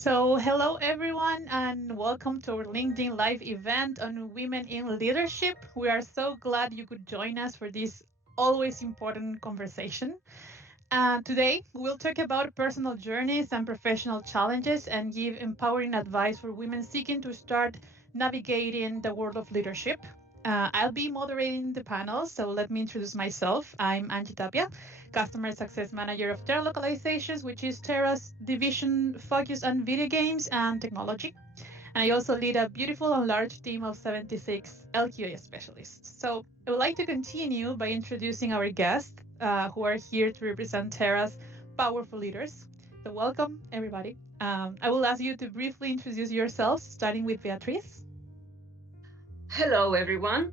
So, hello everyone, and welcome to our LinkedIn Live event on women in leadership. We are so glad you could join us for this always important conversation. Today, we'll talk about personal journeys and professional challenges and give empowering advice for women seeking to start navigating the world of leadership. I'll be moderating the panel, so let me introduce myself. I'm Angie Tapia, Customer Success Manager of Terra Localizations, which is Terra's division focused on video games and technology. And I also lead a beautiful and large team of 76 LQA specialists. So I would like to continue by introducing our guests who are here to represent Terra's powerful leaders. So welcome, everybody. I will ask you to briefly introduce yourselves, starting with Beatriz. Hello, everyone.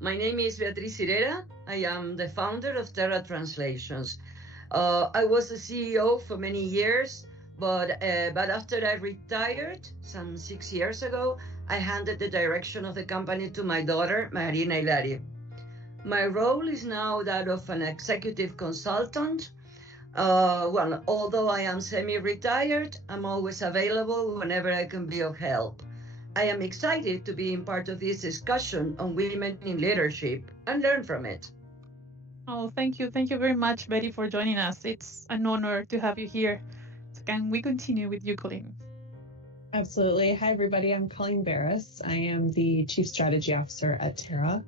My name is Beatriz Irera. I am the founder of Terra Translations. I was the CEO for many years, but after I retired some 6 years ago, I handed the direction of the company to my daughter, Marina Hilari. My role is now that of an executive consultant. Although I am semi-retired, I'm always available whenever I can be of help. I am excited to be in part of this discussion on women in leadership and learn from it. Oh, thank you. Thank you very much, Betty, for joining us. It's an honor to have you here. So can we continue with you, Colleen? Absolutely. Hi, everybody. I'm Colleen Barris. I am the Chief Strategy Officer at Terra.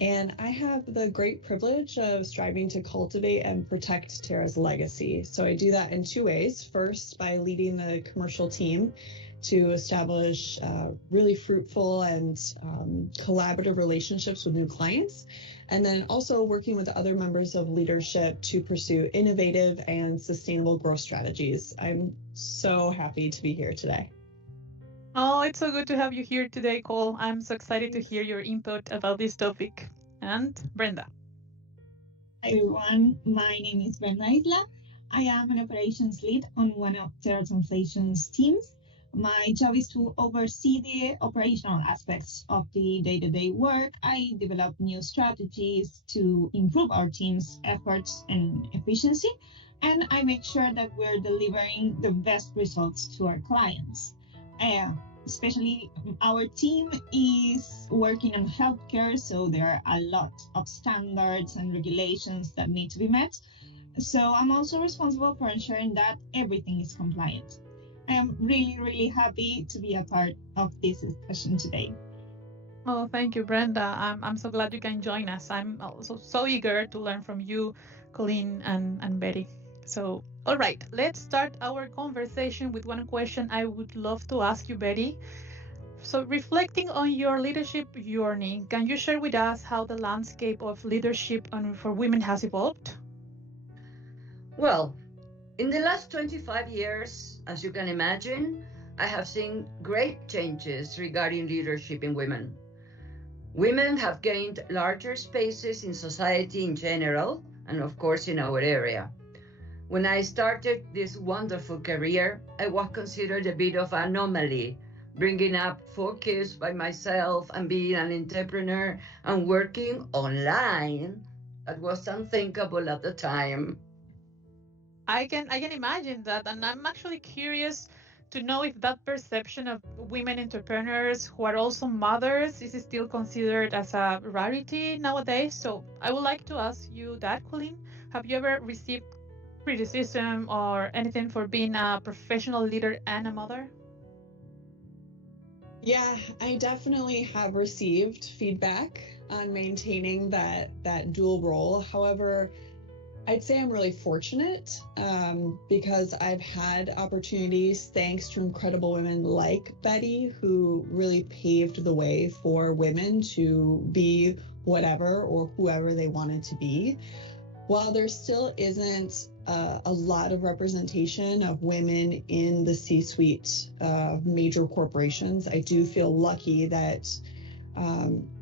And I have the great privilege of striving to cultivate and protect Terra's legacy. So I do that in two ways. First, by leading the commercial team to establish really fruitful and collaborative relationships with new clients. And then also working with other members of leadership to pursue innovative and sustainable growth strategies. I'm so happy to be here today. Oh, it's so good to have you here today, Cole. I'm so excited to hear your input about this topic. And Brenda. Hi, everyone. My name is Brenda Isla. I am an operations lead on one of Terra Translations teams. My job is to oversee the operational aspects of the day-to-day work. I develop new strategies to improve our team's efforts and efficiency, and I make sure that we're delivering the best results to our clients. Especially our team is working on healthcare, so there are a lot of standards and regulations that need to be met. So I'm also responsible for ensuring that everything is compliant. I am really, really happy to be a part of this discussion today. Oh, thank you, Brenda. I'm so glad you can join us. I'm also so eager to learn from you, Colleen and Betty. So, all right, let's start our conversation with one question I would love to ask you, Betty. So, reflecting on your leadership journey, can you share with us how the landscape of leadership for women has evolved? Well, in the last 25 years, as you can imagine, I have seen great changes regarding leadership in women. Women have gained larger spaces in society in general, and of course in our area. When I started this wonderful career, I was considered a bit of an anomaly, bringing up 4 kids by myself and being an entrepreneur and working online. That was unthinkable at the time. I can imagine that, and I'm actually curious to know if that perception of women entrepreneurs who are also mothers is still considered as a rarity nowadays. So I would like to ask you that, Colleen. Have you ever received criticism or anything for being a professional leader and a mother? Yeah, I definitely have received feedback on maintaining that dual role. However, I'd say I'm really fortunate because I've had opportunities thanks to incredible women like Betty, who really paved the way for women to be whatever or whoever they wanted to be. While there still isn't a lot of representation of women in the C-suite of major corporations, I do feel lucky that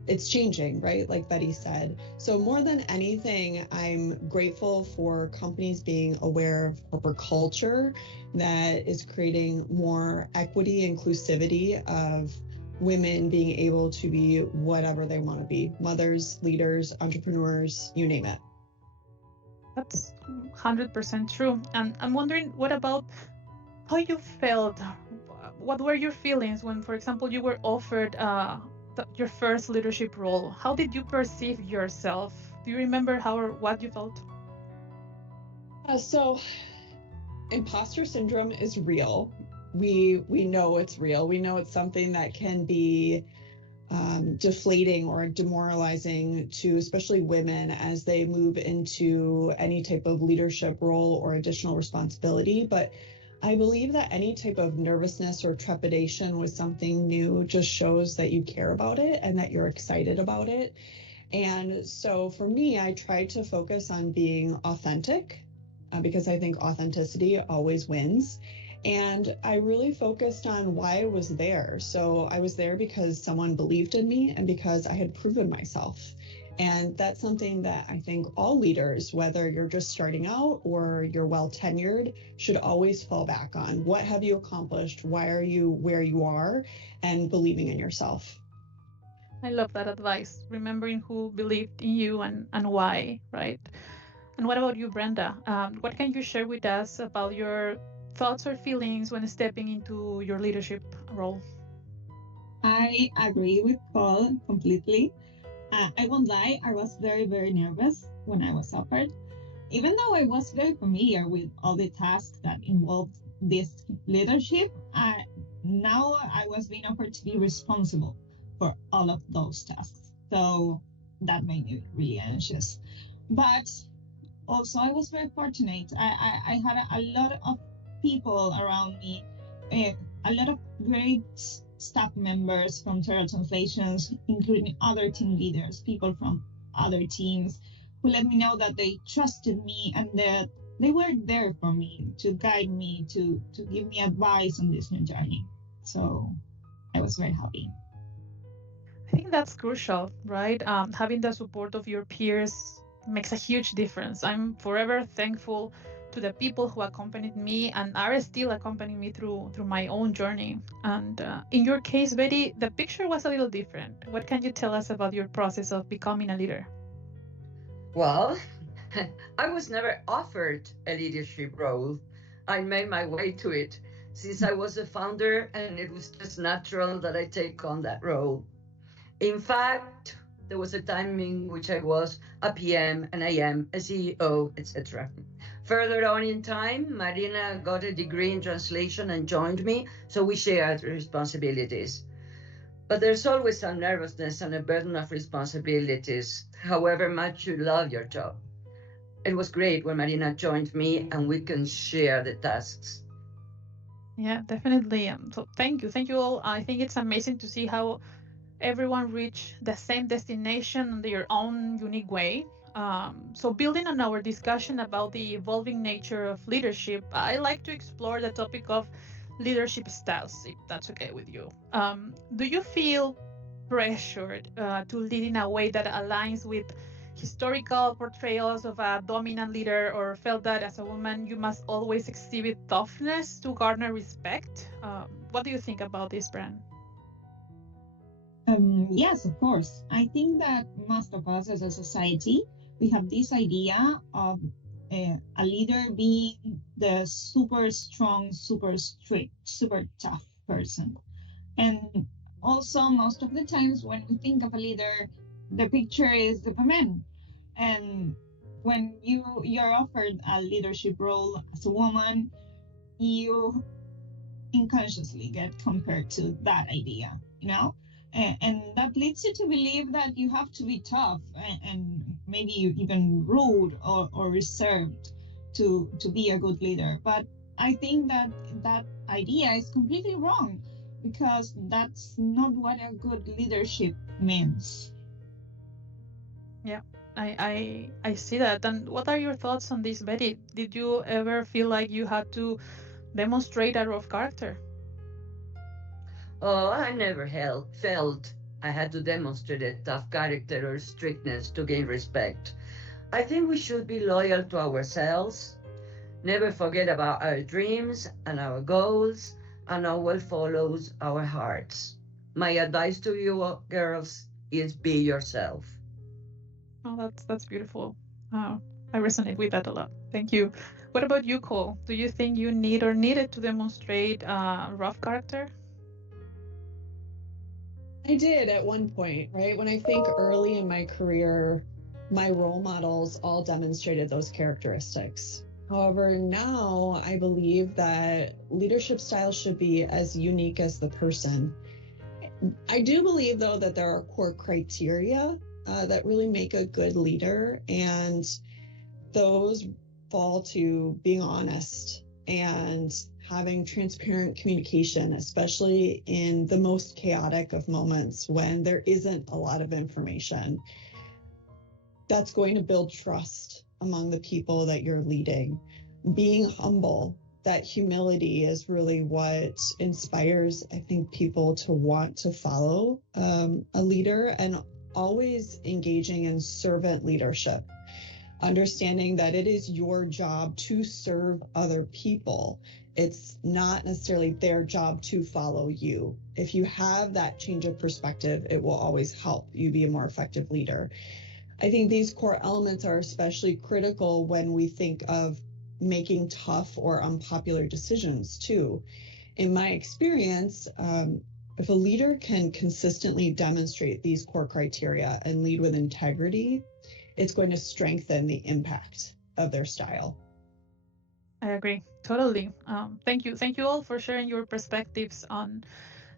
it's changing, right? Like Betty said. So more than anything, I'm grateful for companies being aware of corporate culture that is creating more equity, inclusivity of women being able to be whatever they want to be, mothers, leaders, entrepreneurs, you name it. That's 100% true. And I'm wondering, what about how you felt. What were your feelings when, for example, you were offered your first leadership role? How did you perceive yourself? Do you remember how or what you felt? So imposter syndrome is real. We know it's real. We know it's something that can be deflating or demoralizing to especially women as they move into any type of leadership role or additional responsibility. But I believe that any type of nervousness or trepidation with something new just shows that you care about it and that you're excited about it. And so for me, I tried to focus on being authentic because I think authenticity always wins. And I really focused on why I was there. So I was there because someone believed in me and because I had proven myself. And that's something that I think all leaders, whether you're just starting out or you're well tenured, should always fall back on. What have you accomplished? Why are you where you are? And believing in yourself. I love that advice, remembering who believed in you and why, right? And what about you, Brenda? What can you share with us about your thoughts or feelings when stepping into your leadership role? I agree with Paul completely. I won't lie, I was very, very nervous when I was offered. Even though I was very familiar with all the tasks that involved this leadership, now I was being offered to be responsible for all of those tasks. So that made me really anxious. But also, I was very fortunate. I had a lot of people around me, a lot of great staff members from Terra Translations, including other team leaders, people from other teams, who let me know that they trusted me and that they were there for me to guide me, to give me advice on this new journey. So I was very happy. I think that's crucial, right? Having the support of your peers makes a huge difference. I'm forever thankful to the people who accompanied me and are still accompanying me through my own journey. And in your case, Betty, the picture was a little different. What can you tell us about your process of becoming a leader? Well, I was never offered a leadership role. I made my way to it since I was a founder, and it was just natural that I take on that role. In fact, there was a time in which I was a PM, an AM, a CEO, etc. Further on in time, Marina got a degree in translation and joined me, so we shared responsibilities. But there's always some nervousness and a burden of responsibilities, however much you love your job. It was great when Marina joined me and we can share the tasks. Yeah, definitely. So thank you all. I think it's amazing to see how everyone reach the same destination in their own unique way. So building on our discussion about the evolving nature of leadership, I like to explore the topic of leadership styles, if that's okay with you. Do you feel pressured to lead in a way that aligns with historical portrayals of a dominant leader, or felt that as a woman you must always exhibit toughness to garner respect? What do you think about this, Bran? Yes, of course. I think that most of us as a society, we have this idea of a leader being the super strong, super strict, super tough person. And also, most of the times when we think of a leader, the picture is the man. And when you're offered a leadership role as a woman, you unconsciously get compared to that idea, you know? And that leads you to believe that you have to be tough and maybe even rude or reserved to be a good leader. But I think that that idea is completely wrong, because that's not what a good leadership means. Yeah, I see that. And what are your thoughts on this, Betty? Did you ever feel like you had to demonstrate a rough character? Oh, I never felt I had to demonstrate a tough character or strictness to gain respect. I think we should be loyal to ourselves, never forget about our dreams and our goals, and always follows our hearts. My advice to you girls is be yourself. Oh, that's beautiful. I resonate with that a lot. Thank you. What about you, Cole? Do you think you need or needed to demonstrate rough character? I did at one point, right? When I think early in my career, my role models all demonstrated those characteristics. However, now I believe that leadership style should be as unique as the person. I do believe, though, that there are core criteria that really make a good leader, and those fall to being honest and having transparent communication, especially in the most chaotic of moments when there isn't a lot of information. That's going to build trust among the people that you're leading. Being humble, that humility is really what inspires, I think, people to want to follow a leader, and always engaging in servant leadership. Understanding that it is your job to serve other people. It's not necessarily their job to follow you. If you have that change of perspective, it will always help you be a more effective leader. I think these core elements are especially critical when we think of making tough or unpopular decisions too. In my experience, if a leader can consistently demonstrate these core criteria and lead with integrity, it's going to strengthen the impact of their style. I agree totally. Thank you. Thank you all for sharing your perspectives on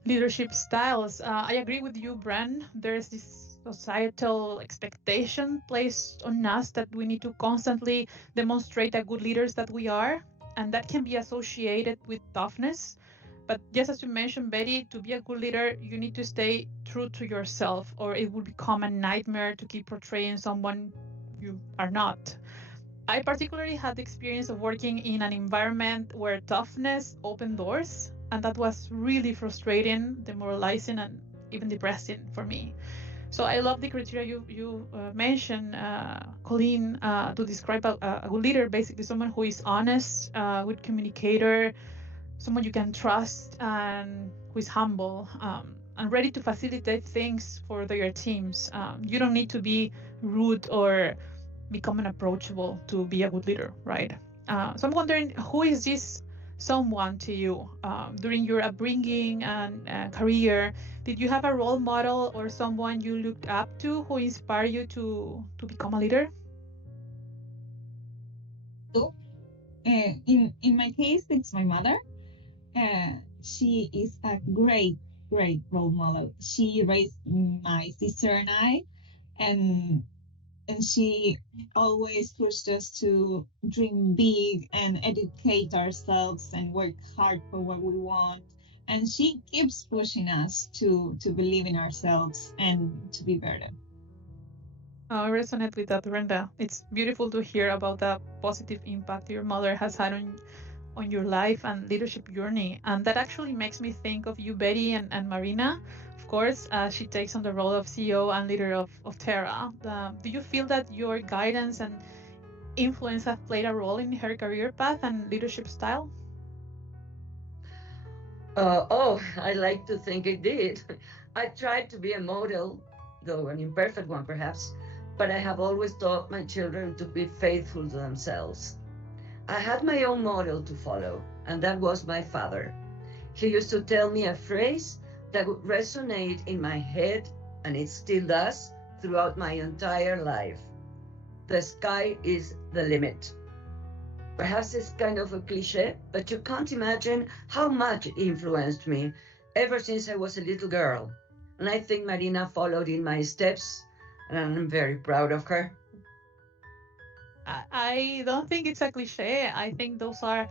leadership styles. I agree with you, Bren. There's this societal expectation placed on us that we need to constantly demonstrate the good leaders that we are, and that can be associated with toughness. But just as you mentioned, Betty, to be a good leader, you need to stay true to yourself, or it will become a nightmare to keep portraying someone you are not. I particularly had the experience of working in an environment where toughness opened doors, and that was really frustrating, demoralizing, and even depressing for me. So I love the criteria you mentioned, Colleen, to describe a good leader, basically someone who is honest, a good communicator, someone you can trust, and who is humble, and ready to facilitate things for their teams. You don't need to be rude or become unapproachable to be a good leader, right? So I'm wondering, who is this someone to you during your upbringing and career? Did you have a role model or someone you looked up to who inspired you to become a leader? So, in my case, it's my mother. She is a great role model. She raised my sister and I, and she always pushed us to dream big and educate ourselves and work hard for what we want. And she keeps pushing us to believe in ourselves and to be better. I resonate with that, Brenda. It's beautiful to hear about the positive impact your mother has had on your life and leadership journey. And that actually makes me think of you, Betty, and Marina. Of course, she takes on the role of CEO and leader of Terra. Do you feel that your guidance and influence have played a role in her career path and leadership style? I like to think it did. I tried to be a model, though an imperfect one perhaps, but I have always taught my children to be faithful to themselves. I had my own model to follow, and that was my father. He used to tell me a phrase that would resonate in my head, and it still does, throughout my entire life. The sky is the limit. Perhaps it's kind of a cliche, but you can't imagine how much it influenced me ever since I was a little girl. And I think Marina followed in my steps, and I'm very proud of her. I don't think it's a cliche. I think those are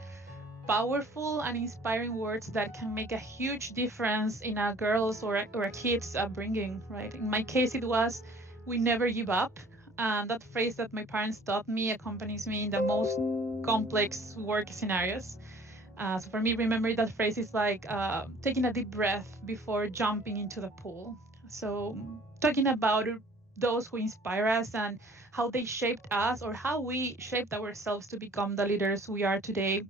powerful and inspiring words that can make a huge difference in a girl's or a kid's upbringing, right? In my case, it was, we never give up. And that phrase that my parents taught me accompanies me in the most complex work scenarios. So for me, remembering that phrase is like taking a deep breath before jumping into the pool. So talking about those who inspire us and how they shaped us, or how we shaped ourselves to become the leaders we are today.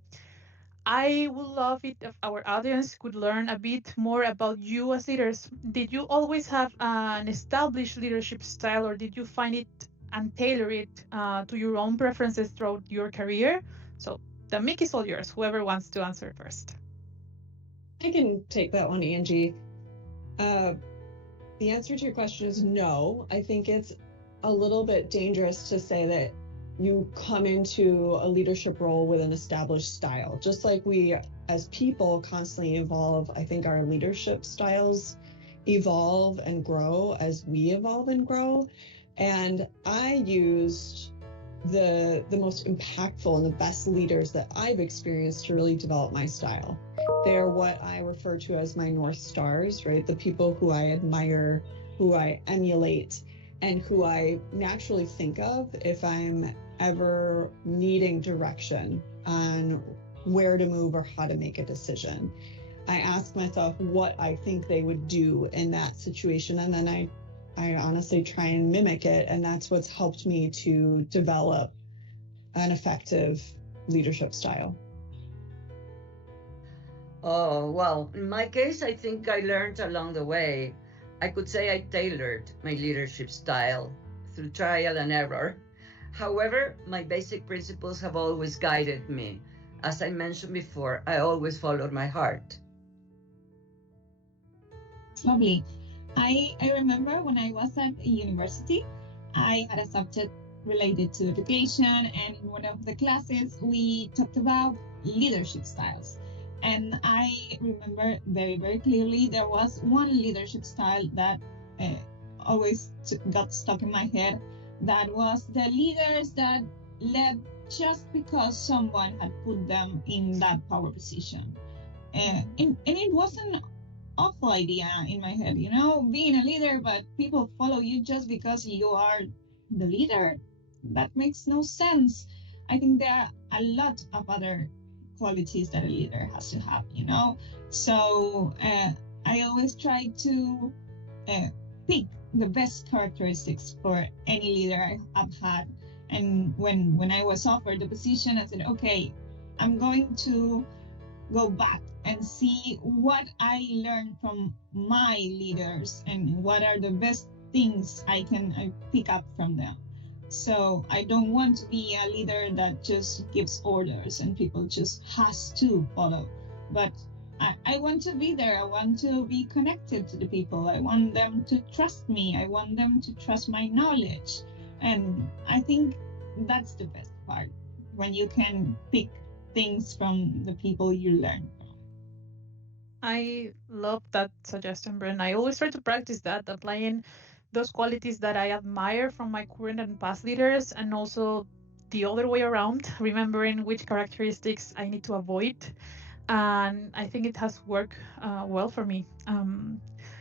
I would love it if our audience could learn a bit more about you as leaders. Did you always have an established leadership style, or did you find it and tailor it to your own preferences throughout your career. So the mic is all yours, whoever wants to answer first. I can take that one, Angie. The answer to your question is no. I think it's a little bit dangerous to say that you come into a leadership role with an established style. Just like we as people constantly evolve, I think our leadership styles evolve and grow as we evolve and grow. And I used the most impactful and the best leaders that I've experienced to really develop my style. They're what I refer to as my North Stars, right? The people who I admire, who I emulate, and who I naturally think of if I'm ever needing direction on where to move or how to make a decision. I ask myself what I think they would do in that situation, and then I honestly try and mimic it, and that's what's helped me to develop an effective leadership style. Oh, well, in my case, I think I learned along the way. I could say I tailored my leadership style through trial and error. However, my basic principles have always guided me. As I mentioned before, I always followed my heart. It's lovely. I remember when I was at university, I had a subject related to education, and in one of the classes, we talked about leadership styles. And I remember very, very clearly there was one leadership style that always got stuck in my head. That was the leaders that led just because someone had put them in that power position. And it wasn't awful idea in my head, being a leader, but people follow you just because you are the leader. That makes no sense. I think there are a lot of other qualities that a leader has to have, So I always try to pick the best characteristics for any leader I've had. And when I was offered the position, I said, okay, I'm going to go back and see what I learned from my leaders and what are the best things I pick up from them. So I don't want to be a leader that just gives orders and people just has to follow. But I want to be there. I want to be connected to the people. I want them to trust me. I want them to trust my knowledge. And I think that's the best part, when you can pick things from the people you learn from. I love that suggestion, Bren. I always try to practice that, applying those qualities that I admire from my current and past leaders, and also the other way around, remembering which characteristics I need to avoid. And I think it has worked well for me.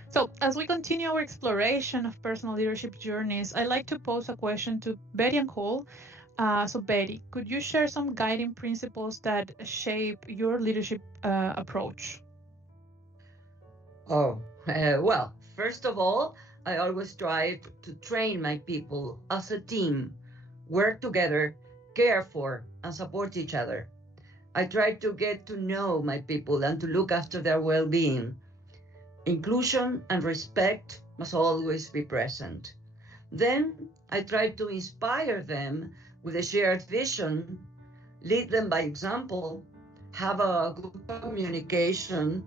So as we continue our exploration of personal leadership journeys, I'd like to pose a question to Betty and Cole. So Betty, could you share some guiding principles that shape your leadership approach? Oh, well, first of all, I always try to train my people as a team, work together, care for, and support each other. I try to get to know my people and to look after their well-being. Inclusion and respect must always be present. Then I try to inspire them with a shared vision, lead them by example, have a good communication,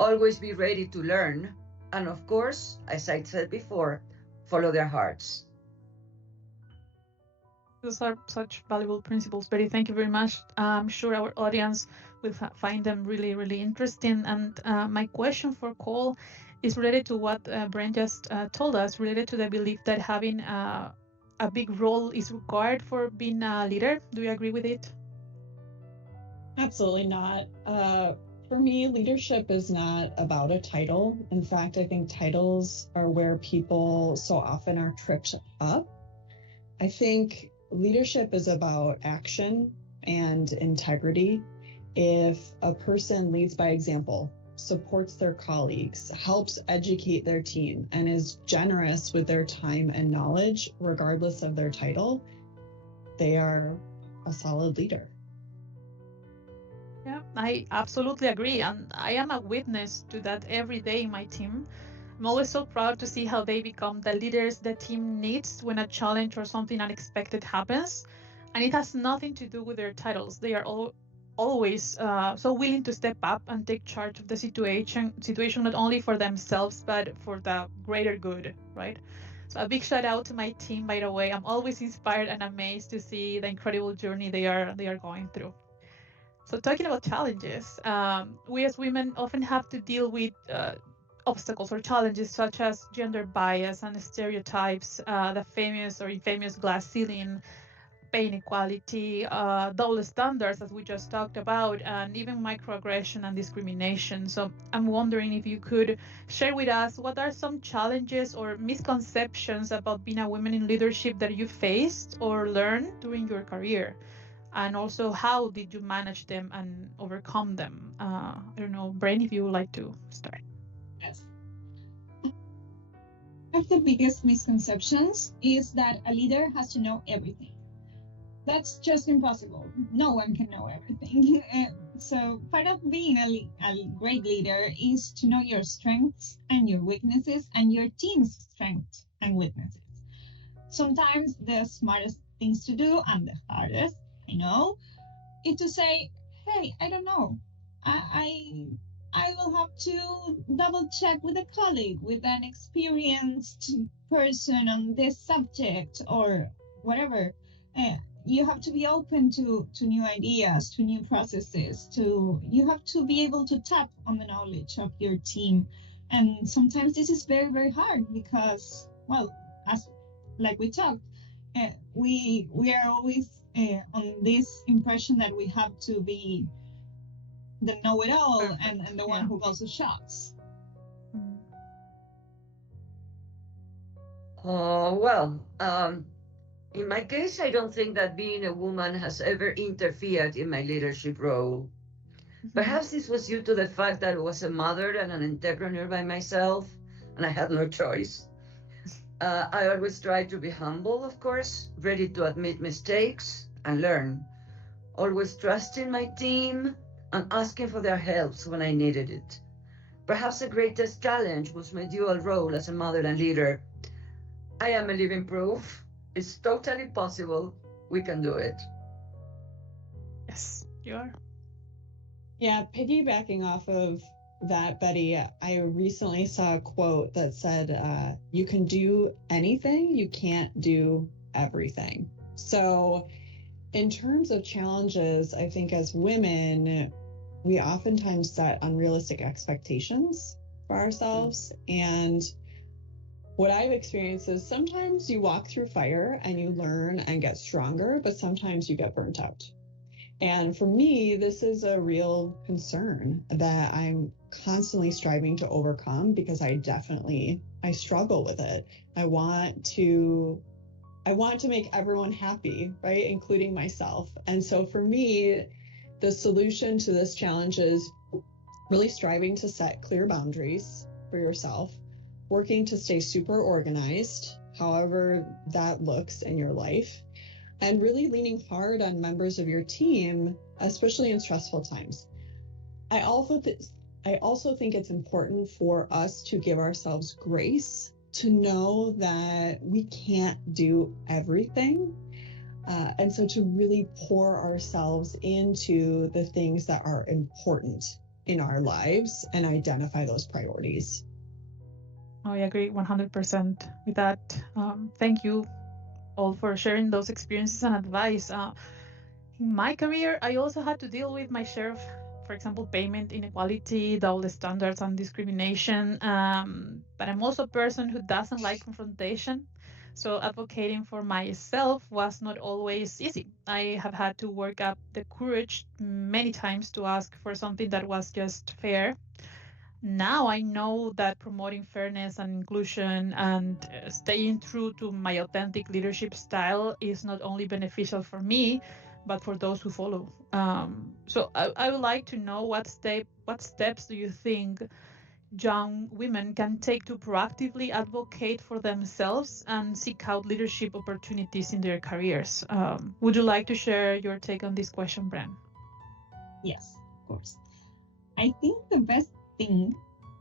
always be ready to learn, and of course, as I said before, follow their hearts. Those are such valuable principles, Betty. Thank you very much. I'm sure our audience will find them really, really interesting. And my question for Cole is related to what Bren just told us, related to the belief that having a big role is required for being a leader. Do you agree with it? Absolutely not. For me, leadership is not about a title. In fact, I think titles are where people so often are tripped up. I think leadership is about action and integrity. If a person leads by example, supports their colleagues, helps educate their team, and is generous with their time and knowledge, regardless of their title, they are a solid leader. Yeah, I absolutely agree. And I am a witness to that every day in my team. I'm always so proud to see how they become the leaders the team needs when a challenge or something unexpected happens. And it has nothing to do with their titles. They are always so willing to step up and take charge of the situation not only for themselves but for the greater good, right? So a big shout out to my team, by the way. I'm always inspired and amazed to see the incredible journey they are going through. So talking about challenges, we as women often have to deal with obstacles or challenges such as gender bias and stereotypes, the famous or infamous glass ceiling, pay inequality, double standards, as we just talked about, and even microaggression and discrimination. So I'm wondering if you could share with us what are some challenges or misconceptions about being a woman in leadership that you faced or learned during your career? And also, how did you manage them and overcome them? I don't know, Brain, if you would like to start. Yes. One of the biggest misconceptions is that a leader has to know everything. That's just impossible. No one can know everything. So part of being a great leader is to know your strengths and your weaknesses and your team's strengths and weaknesses. Sometimes the smartest things to do and the hardest, I know, is to say, hey, I don't know. I will have to double check with a colleague, with an experienced person on this subject or whatever. You have to be open to new ideas, to new processes, you have to be able to tap on the knowledge of your team. And sometimes this is very, very hard because, well, as like we talked, we are always on this impression that we have to be the know-it-all and the one who calls the shots. In my case, I don't think that being a woman has ever interfered in my leadership role. Perhaps this was due to the fact that I was a mother and an entrepreneur by myself, and I had no choice. I always tried to be humble, of course, ready to admit mistakes and learn, always trusting my team and asking for their help when I needed it. Perhaps the greatest challenge was my dual role as a mother and leader. I am a living proof. It's totally possible. We can do it. Yes, you are. Yeah, piggybacking off of that, Betty, I recently saw a quote that said, you can do anything, you can't do everything. So in terms of challenges, I think as women, we oftentimes set unrealistic expectations for ourselves. And what I've experienced is sometimes you walk through fire and you learn and get stronger, but sometimes you get burnt out. And for me, this is a real concern that I'm constantly striving to overcome because I struggle with it. I want to make everyone happy, right? Including myself. And so for me, the solution to this challenge is really striving to set clear boundaries for yourself, working to stay super organized, however that looks in your life, and really leaning hard on members of your team, especially in stressful times. I also think it's important for us to give ourselves grace to know that we can't do everything. And so to really pour ourselves into the things that are important in our lives and identify those priorities. I agree 100% with that. Thank you all for sharing those experiences and advice. In my career, I also had to deal with my share of, for example, payment inequality, double standards, and discrimination. But I'm also a person who doesn't like confrontation. So advocating for myself was not always easy. I have had to work up the courage many times to ask for something that was just fair. Now I know that promoting fairness and inclusion and staying true to my authentic leadership style is not only beneficial for me, but for those who follow. So I would like to know what steps do you think young women can take to proactively advocate for themselves and seek out leadership opportunities in their careers? Would you like to share your take on this question, Bren? Yes, of course. I think the best thing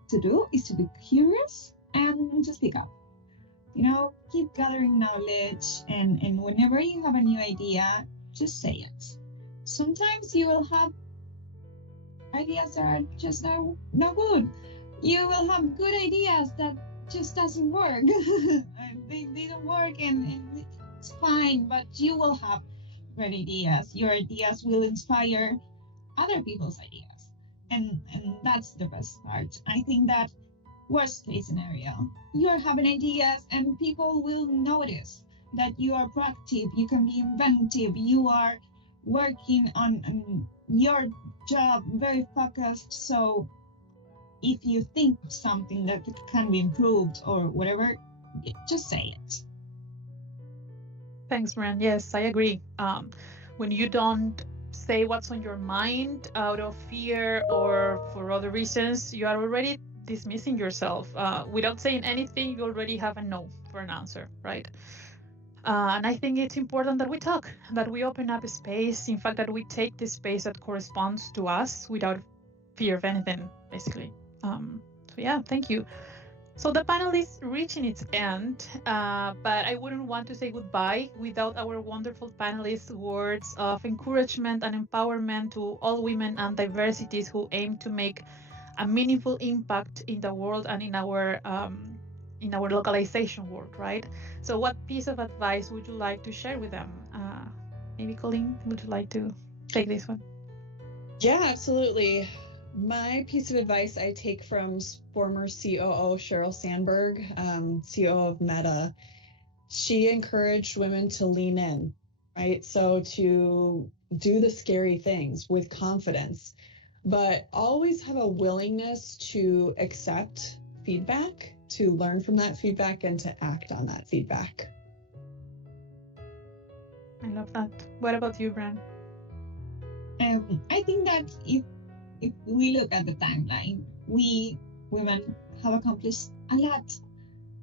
to do is to be curious and to speak up. Keep gathering knowledge, and whenever you have a new idea, just say it. Sometimes you will have ideas that are just no good. You will have good ideas that just doesn't work. they don't work, and it's fine, but you will have great ideas. Your ideas will inspire other people's ideas, and that's the best part. I think that worst case scenario, you're having ideas and people will notice that you are proactive, you can be inventive, you are working on your job very focused. So if you think of something that can be improved or whatever, just say it. Thanks, Marianne. Yes, I agree. When you don't say what's on your mind out of fear or for other reasons, you are already dismissing yourself. Without saying anything, you already have a no for an answer, right? And I think it's important that we talk, that we open up a space, in fact, that we take the space that corresponds to us without fear of anything, basically. So yeah, thank you. So the panel is reaching its end, but I wouldn't want to say goodbye without our wonderful panelists' words of encouragement and empowerment to all women and diversities who aim to make a meaningful impact in the world and in our localization work, right? So what piece of advice would you like to share with them? Maybe Colleen, would you like to take this one? Yeah, absolutely. My piece of advice I take from former COO Sheryl Sandberg, COO of Meta. She encouraged women to lean in, right? So to do the scary things with confidence, but always have a willingness to accept feedback, to learn from that feedback, and to act on that feedback. I love that. What about you, Bran? I think that if we look at the timeline, we women have accomplished a lot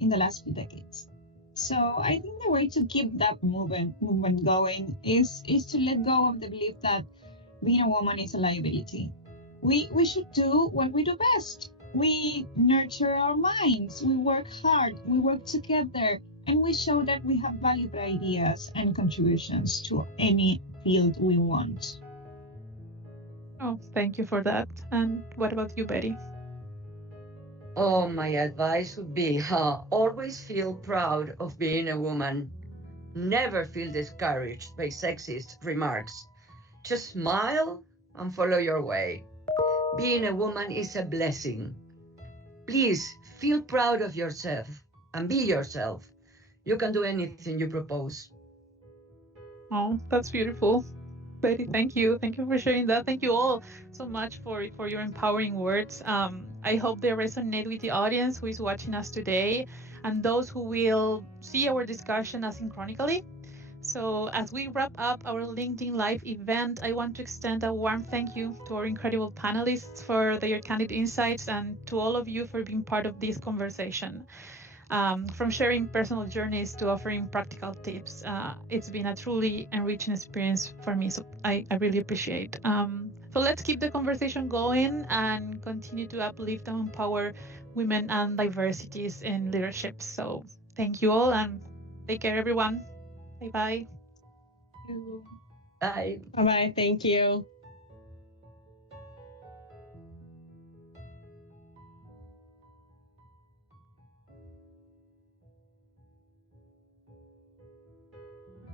in the last few decades. So I think the way to keep that movement going is to let go of the belief that being a woman is a liability. We should do what we do best. We nurture our minds, we work hard, we work together, and we show that we have valuable ideas and contributions to any field we want. Oh, thank you for that. And what about you, Betty? Oh, my advice would be always feel proud of being a woman. Never feel discouraged by sexist remarks. Just smile and follow your way. Being a woman is a blessing. Please feel proud of yourself and be yourself. You can do anything you propose. Oh, that's beautiful. Betty, thank you. Thank you for sharing that. Thank you all so much for your empowering words. I hope they resonate with the audience who is watching us today and those who will see our discussion asynchronically. So as we wrap up our LinkedIn Live event, I want to extend a warm thank you to our incredible panelists for their candid insights and to all of you for being part of this conversation. From sharing personal journeys to offering practical tips, it's been a truly enriching experience for me, so I really appreciate. So let's keep the conversation going and continue to uplift and empower women and diversities in leadership. So thank you all and take care, everyone. Bye-bye. Bye. Bye-bye. Thank you.